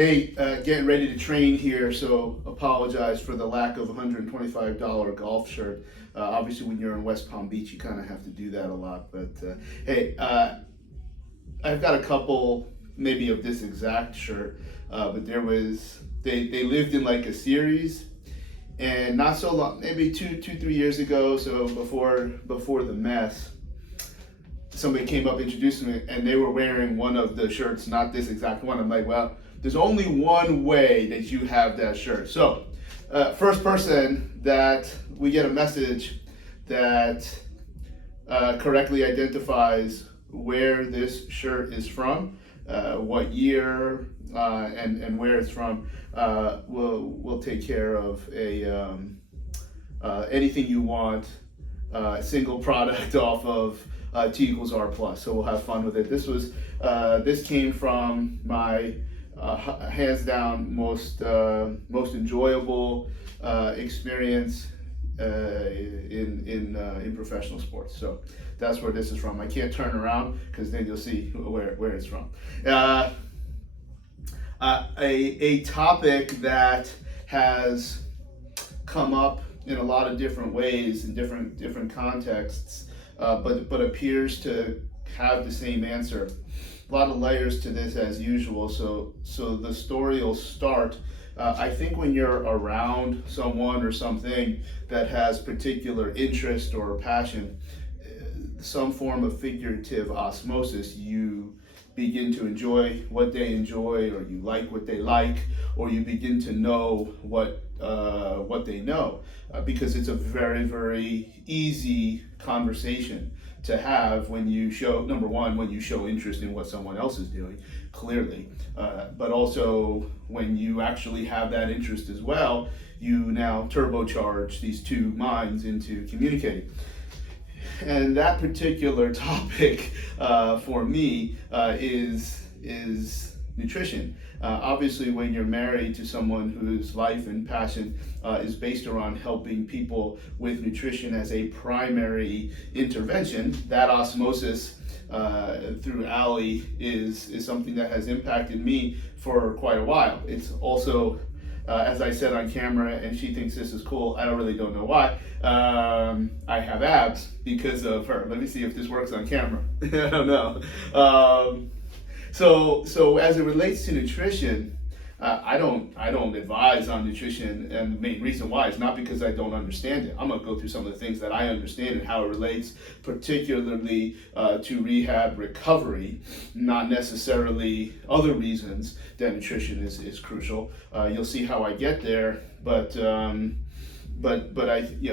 Hey, getting ready to train here, so apologize for the lack of $125 golf shirt. Obviously, when you're in West Palm Beach, you kind of have to do that a lot. But hey, I've got a couple maybe of this exact shirt, but they lived in like a series, and not so long, maybe 3 years ago, so before the mess, somebody came up, introduced me, and they were wearing one of the shirts, not this exact one. I'm like, well, there's only one way that you have that shirt. So, first person that we get a message that correctly identifies where this shirt is from, what year, and where it's from, we'll take care of anything you want, single product off of T equals R plus. So we'll have fun with it. This came from my hands down most enjoyable experience in professional sports. So that's where this is from. I can't turn around because then you'll see where it's from. A topic that has come up in a lot of different ways in different contexts, but appears to have the same answer. A lot of layers to this as usual. So the story will start. I think when you're around someone or something that has particular interest or passion, some form of figurative osmosis, you begin to enjoy what they enjoy, or you like what they like, or you begin to know what they know, because it's a very, very easy conversation to have when you show, number one, when you show interest in what someone else is doing, clearly, but also when you actually have that interest as well, you now turbocharge these two minds into communicating. And that particular topic for me is nutrition. Obviously, when you're married to someone whose life and passion is based around helping people with nutrition as a primary intervention, that osmosis through Allie is something that has impacted me for quite a while. It's also, as I said on camera, and she thinks this is cool, I really don't know why, I have abs because of her. Let me see if this works on camera. I don't know. So as it relates to nutrition, I don't advise on nutrition, and the main reason why is not because I don't understand it. I'm gonna go through some of the things that I understand and how it relates, particularly to rehab recovery, not necessarily other reasons that nutrition is crucial. You'll see how I get there, but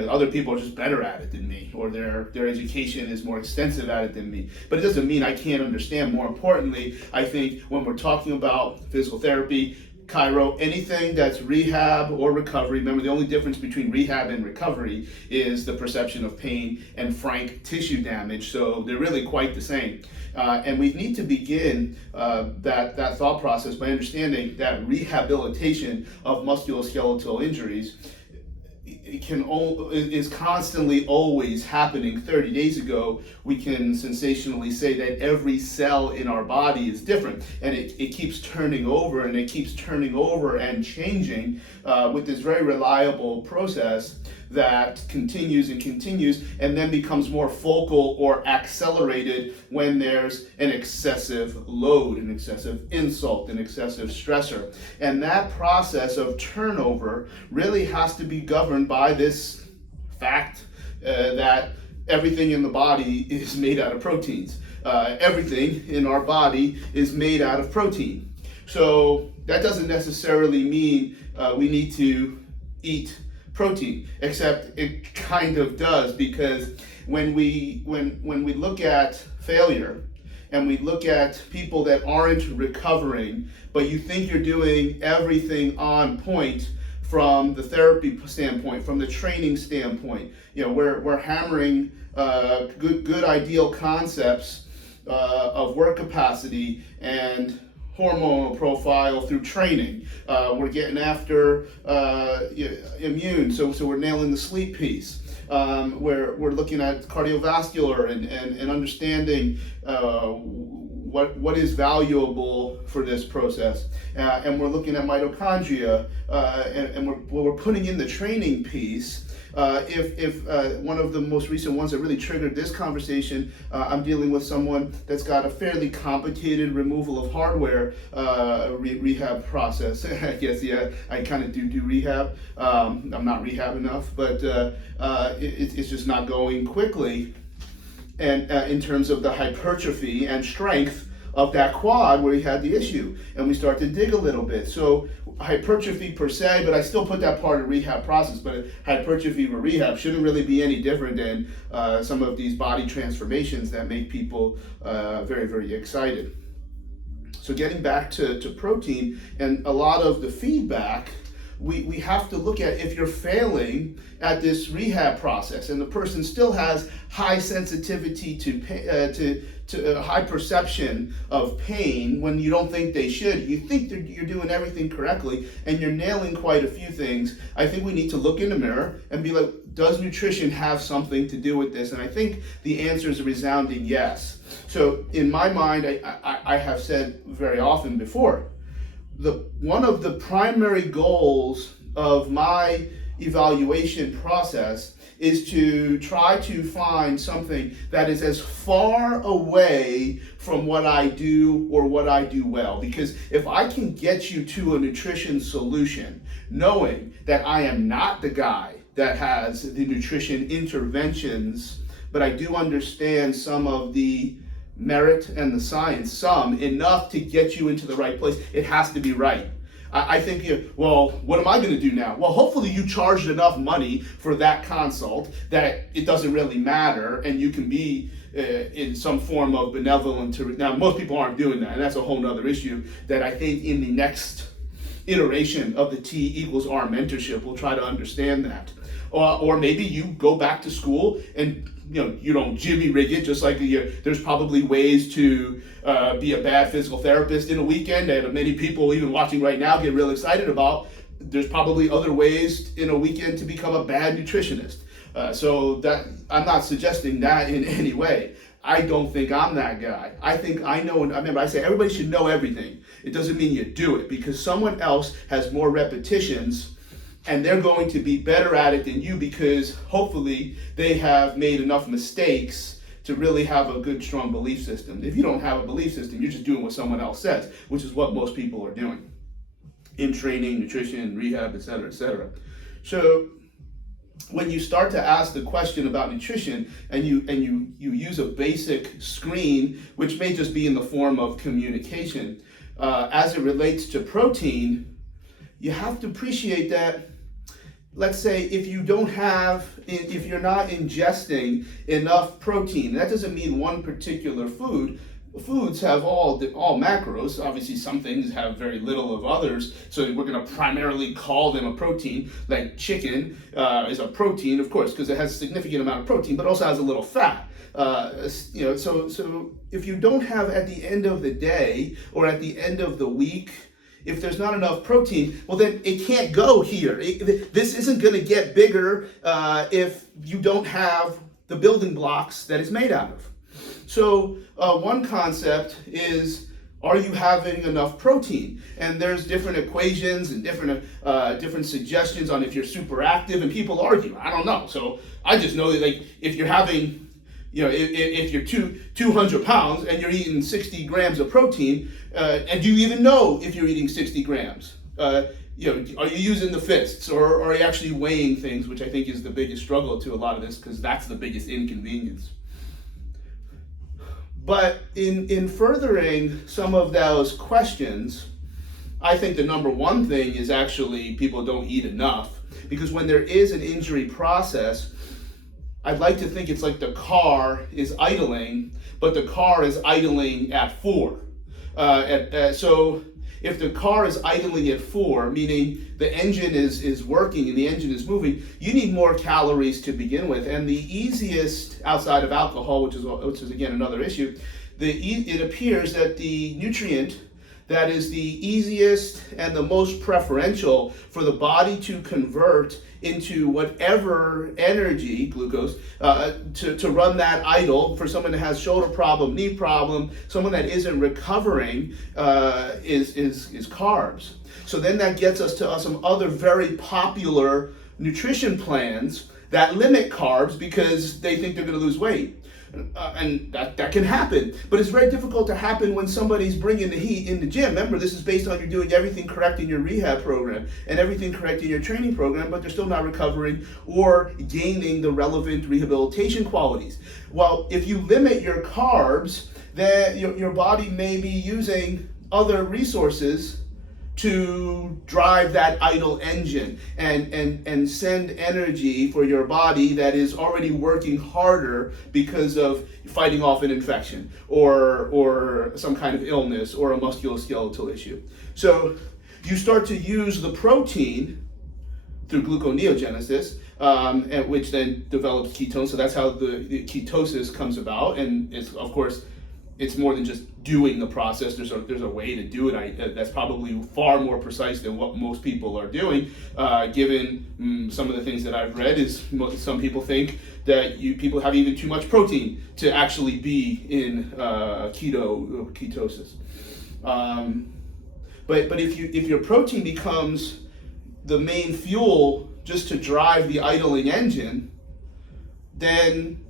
other people are just better at it than me, or their education is more extensive at it than me. But it doesn't mean I can't understand. More importantly, I think when we're talking about physical therapy, chiro, anything that's rehab or recovery, remember the only difference between rehab and recovery is the perception of pain and frank tissue damage. So they're really quite the same. And we need to begin that thought process by understanding that rehabilitation of musculoskeletal injuries is constantly always happening. 30 days ago, we can sensationally say that every cell in our body is different, and it keeps turning over, and it keeps turning over and changing with this very reliable process that continues and continues, and then becomes more focal or accelerated when there's an excessive load, an excessive insult, an excessive stressor. And that process of turnover really has to be governed by this fact that everything in the body is made out of proteins. Everything in our body is made out of protein. So that doesn't necessarily mean we need to eat protein, except it kind of does, because when we look at failure and we look at people that aren't recovering, but you think you're doing everything on point from the therapy standpoint, from the training standpoint, we're hammering good ideal concepts of work capacity and hormonal profile through training. We're getting after immune, so we're nailing the sleep piece. We're looking at cardiovascular and understanding what is valuable for this process, and we're looking at mitochondria, and we're putting in the training piece. If one of the most recent ones that really triggered this conversation, I'm dealing with someone that's got a fairly complicated removal of hardware rehab process. I guess, yeah, I kind of do rehab. I'm not rehab enough, but it's just not going quickly. And in terms of the hypertrophy and strength of that quad where he had the issue, and we start to dig a little bit. So hypertrophy per se, but I still put that part of rehab process, but hypertrophy for rehab shouldn't really be any different than some of these body transformations that make people very, very excited. So getting back to protein and a lot of the feedback, we have to look at if you're failing at this rehab process and the person still has high sensitivity to high perception of pain when you don't think they should. You think you're doing everything correctly and you're nailing quite a few things. I think we need to look in the mirror and be like, does nutrition have something to do with this? And I think the answer is a resounding yes. So in my mind, I have said very often before, one of the primary goals of my evaluation process is to try to find something that is as far away from what I do or what I do well. Because if I can get you to a nutrition solution, knowing that I am not the guy that has the nutrition interventions, but I do understand some of the merit and the science, enough to get you into the right place, it has to be right. I think, well, what am I going to do now? Well, hopefully you charged enough money for that consult that it doesn't really matter and you can be in some form of benevolent. Now, most people aren't doing that, and that's a whole nother issue that I think in the next iteration of the T=R mentorship, we'll try to understand that. Or maybe you go back to school and you don't jimmy rig it, just like there's probably ways to be a bad physical therapist in a weekend, and many people even watching right now get real excited about. There's probably other ways in a weekend to become a bad nutritionist. So that I'm not suggesting that in any way. I don't think I'm that guy. I think I know, and I remember I say everybody should know everything. It doesn't mean you do it, because someone else has more repetitions and they're going to be better at it than you because hopefully they have made enough mistakes to really have a good, strong belief system. If you don't have a belief system, you're just doing what someone else says, which is what most people are doing in training, nutrition, rehab, et cetera, et cetera. So when you start to ask the question about nutrition and you use a basic screen, which may just be in the form of communication, as it relates to protein, you have to appreciate that, let's say if you're not ingesting enough protein, that doesn't mean one particular food. Foods have all macros. Obviously, some things have very little of others, so we're going to primarily call them a protein. Like chicken is a protein, of course, because it has a significant amount of protein, but also has a little fat. So if you don't have at the end of the day or at the end of the week, if there's not enough protein, well then it can't go here. This isn't going to get bigger if you don't have the building blocks that it's made out of. So one concept is, are you having enough protein? And there's different equations and different suggestions on if you're super active, and people argue. I don't know. So I just know that, like, if you're having, if you're 200 pounds and you're eating 60 grams of protein, and do you even know if you're eating 60 grams? Are you using the fists, or are you actually weighing things, which I think is the biggest struggle to a lot of this, because that's the biggest inconvenience. But in furthering some of those questions, I think the number one thing is actually people don't eat enough, because when there is an injury process, I'd like to think it's like the car is idling, but the car is idling at 4. So if the car is idling at 4, meaning the engine is working and the engine is moving, you need more calories to begin with. And the easiest, outside of alcohol, which is again another issue, it appears that the nutrient that is the easiest and the most preferential for the body to convert into whatever energy, glucose, to run that idle. For someone that has shoulder problem, knee problem, someone that isn't recovering, is carbs. So then that gets us to some other very popular nutrition plans that limit carbs because they think they're going to lose weight. And that can happen, but it's very difficult to happen when somebody's bringing the heat in the gym. Remember, this is based on you're doing everything correct in your rehab program and everything correct in your training program, but they're still not recovering or gaining the relevant rehabilitation qualities. Well, if you limit your carbs, then your body may be using other resources to drive that idle engine and send energy for your body that is already working harder because of fighting off an infection or some kind of illness or a musculoskeletal issue. So you start to use the protein through gluconeogenesis, and which then develops ketones. So that's how the ketosis comes about, and it's, of course, it's more than just doing the process. There's a way to do it that's probably far more precise than what most people are doing. Given some of the things that I've read, is some people think that people have even too much protein to actually be in ketosis. But if your protein becomes the main fuel just to drive the idling engine, then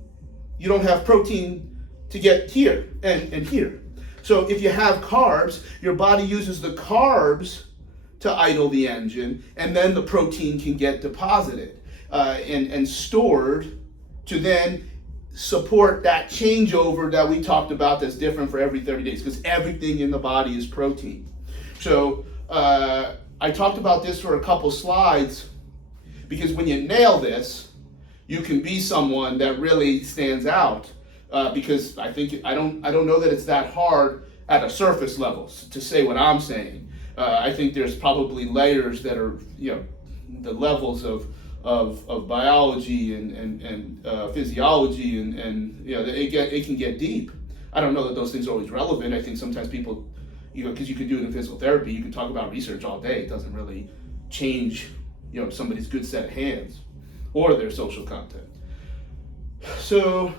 you don't have protein to get here and here. So if you have carbs, your body uses the carbs to idle the engine, and then the protein can get deposited and stored to then support that changeover that we talked about that's different for every 30 days, because everything in the body is protein. So I talked about this for a couple slides, because when you nail this, you can be someone that really stands out. Because I don't know that it's that hard at a surface level to say what I'm saying. I think there's probably layers that are, the levels of biology and physiology and it can get deep. I don't know that those things are always relevant. I think sometimes people, because you can do it in physical therapy, you can talk about research all day. It doesn't really change, somebody's good set of hands or their social content. So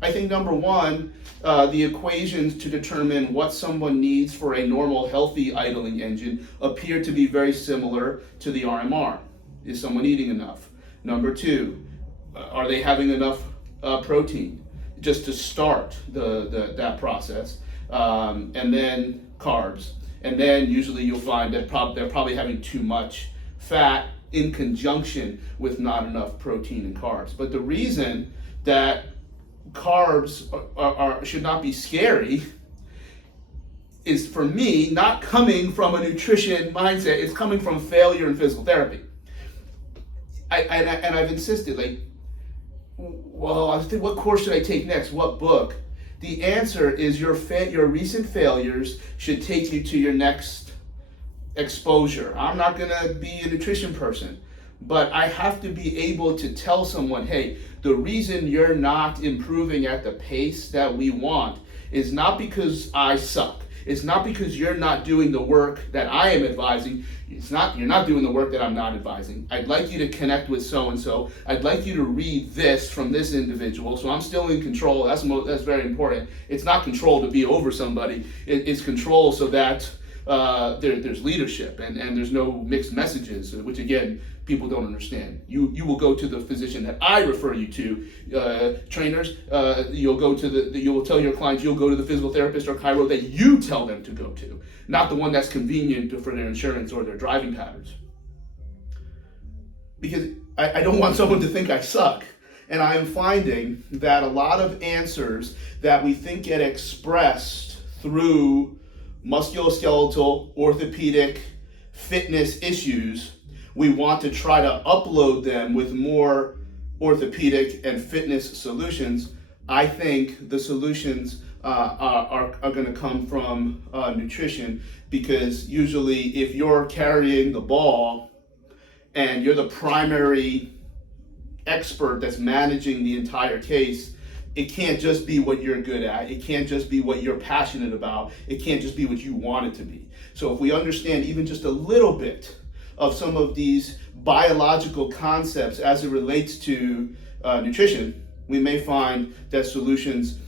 I think number one, the equations to determine what someone needs for a normal, healthy idling engine appear to be very similar to the RMR. Is someone eating enough? Number two, are they having enough protein just to start that process? And then carbs. And then usually you'll find that they're probably having too much fat in conjunction with not enough protein and carbs. But the reason that carbs should not be scary is, for me, not coming from a nutrition mindset. It's coming from failure in physical therapy. I've insisted, what course should I take next? What book? The answer is your recent failures should take you to your next exposure. I'm not going to be a nutrition person, but I have to be able to tell someone, hey, the reason you're not improving at the pace that we want is not because I suck. It's not because you're not doing the work that I am advising. You're not doing the work that I'm not advising. I'd like you to connect with so-and-so. I'd like you to read this from this individual. So I'm still in control. That's very important. It's not control to be over somebody. It's control so that there's leadership and there's no mixed messages, which again, people don't understand. You will go to the physician that I refer you to. Trainers, you will tell your clients you'll go to the physical therapist or chiro that you tell them to go to, not the one that's convenient for their insurance or their driving patterns. Because I don't want someone to think I suck. And I am finding that a lot of answers that we think get expressed through musculoskeletal, orthopedic, fitness issues, we want to try to upload them with more orthopedic and fitness solutions. I think the solutions are going to come from nutrition, because usually if you're carrying the ball and you're the primary expert that's managing the entire case, it can't just be what you're good at. It can't just be what you're passionate about. It can't just be what you want it to be. So if we understand even just a little bit of some of these biological concepts as it relates to nutrition, we may find that solutions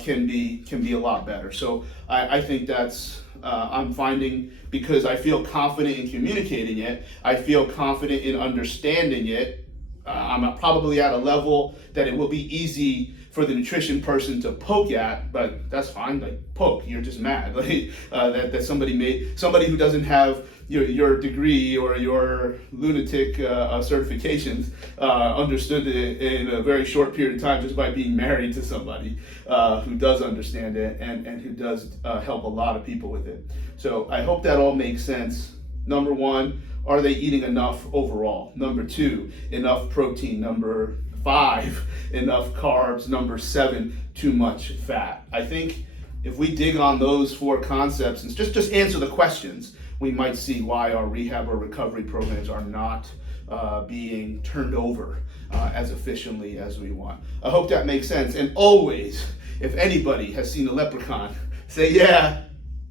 can be a lot better. So I think that's I'm finding, because I feel confident in communicating it, I feel confident in understanding it. I'm probably at a level that it will be easy for the nutrition person to poke at, but that's fine. Like, poke, you're just mad like that somebody who doesn't have your degree or your lunatic certifications understood it in a very short period of time just by being married to somebody who does understand it and who does help a lot of people with it. So I hope that all makes sense. Number one, are they eating enough overall? Number two, enough protein. Number 5, enough carbs. Number 7, too much fat. I think if we dig on those 4 concepts and just answer the questions, we might see why our rehab or recovery programs are not being turned over as efficiently as we want. I hope that makes sense. And always, if anybody has seen a leprechaun, say, yeah,